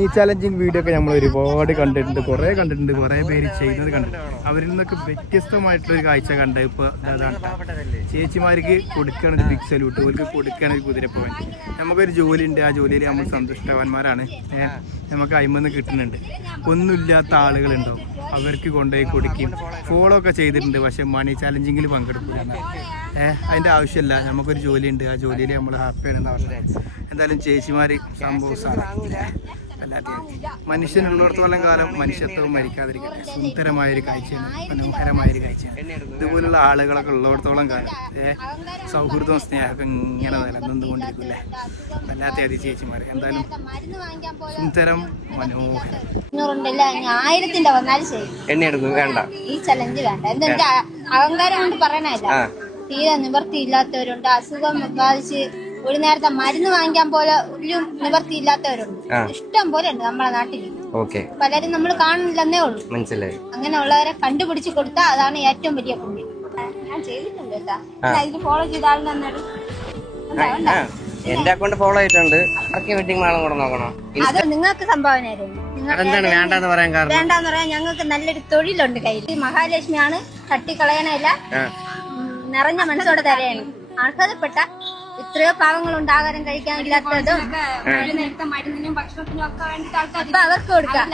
ഈ challenging video ഒക്കെ നമ്മൾ ഒരുപാട് കണ്ടിട്ടുണ്ട്, കുറേ കണ്ടിട്ടുണ്ട്, കുറേ പേര് ചെയ്യുന്നത് കണ്ടിട്ടുണ്ട്. അവരിൽ നിന്നൊക്കെ വ്യത്യസ്തമായിട്ടുള്ളൊരു കാഴ്ച കണ്ട ഇപ്പോൾ അതാണ് ചേച്ചിമാർക്ക് കൊടുക്കുകയാണ് ഒരു ബിഗ് സല്യൂട്ട്, അവർക്ക് കൊടുക്കുകയാണ് ഒരു കുതിരപ്പോവൻ. നമുക്കൊരു ജോലി ഉണ്ട്, ആ ജോലിയിൽ നമ്മൾ സന്തുഷ്ടവാന്മാരാണ്. നമുക്ക് അയിമെന്ന് കിട്ടുന്നുണ്ട്. ഒന്നുമില്ലാത്ത ആളുകളുണ്ടാവും, അവർക്ക് കൊണ്ടുപോയി കൊടുക്കും. ഫോളോ ഒക്കെ ചെയ്തിട്ടുണ്ട്, പക്ഷെ മണി ചാലഞ്ചിങ്ങിൽ പങ്കെടുക്കില്ല. അതിൻ്റെ ആവശ്യമില്ല. നമുക്കൊരു ജോലിയുണ്ട്, ആ ജോലിയിൽ നമ്മൾ ഹാപ്പിയാണെന്ന് പറഞ്ഞത്. എന്തായാലും ചേച്ചിമാർ സംഭവസാണ്. അല്ലാതെ മനുഷ്യനുള്ളിടത്തോളം കാലം മനുഷ്യത്വം മരിക്കാതിരിക്കട്ടെ. സുന്ദരമായൊരു കാഴ്ചയാണ്, മനോഹരമായൊരു കാഴ്ചയാണ്. ഇതുപോലുള്ള ആളുകളൊക്കെ ഉള്ളിടത്തോളം കാലം സൗഹൃദവും സ്നേഹമൊക്കെ ഇങ്ങനെ നിലനിന്നുകൊണ്ടിരിക്കില്ലേ. അല്ലാത്ത അതി ചേച്ചിമാർ എന്തായാലും സുന്ദരം മനോഹരം. 1000 വന്നാലും ശരി വേണ്ട, ഈ ചലഞ്ച് വേണ്ട. എന്തെന്റെ അഹങ്കാരം കൊണ്ട് പറയണല്ല, തീരെ നിവർത്തിയില്ലാത്തവരുണ്ട്, അസുഖം ബാധിച്ച് ഒരു നേരത്തെ മരുന്ന് വാങ്ങിക്കാൻ പോലെ ഒരു നിവർത്തിയില്ലാത്തവരുണ്ട്, ഇഷ്ടം പോലെ ഉണ്ട് നമ്മളെ നാട്ടിൽ. പലരും നമ്മൾ കാണില്ലെന്നേ ഉള്ളൂ. മനസ്സിലായി. അങ്ങനെയുള്ളവരെ കണ്ടുപിടിച്ച് കൊടുത്താൽ അതാണ് ഏറ്റവും വലിയ പുണ്യം. ഞാൻ ചെയ്തിട്ടുണ്ട് കേട്ടാ. ഇതിൽ ഫോളോ ചെയ്ത ആളിനെന്നാണ് എന്റെ അക്കൗണ്ട് ഫോളോ ചെയ്തിട്ടുണ്ട്. വെഡിങ് മാളും കൂടെ നോക്കണം. അത് നിങ്ങൾക്ക് സംഭാവന വേണ്ടാന്ന് പറയാൻ ഞങ്ങൾക്ക് നല്ലൊരു തൊഴിലുണ്ട് കയ്യിൽ. മഹാലക്ഷ്മിയാണ്, തട്ടിക്കളയണല്ല, നിറഞ്ഞ മനസ്സോടെ തരയാണ്. അർഹതപ്പെട്ട എത്രയോ പാവങ്ങളുണ്ട് ആഹാരം കഴിക്കാനില്ലാത്തതും, മരുന്നിനും ഭക്ഷണത്തിനും ഒക്കെ വേണ്ടിട്ട് അവർക്ക് കൊടുക്കാം.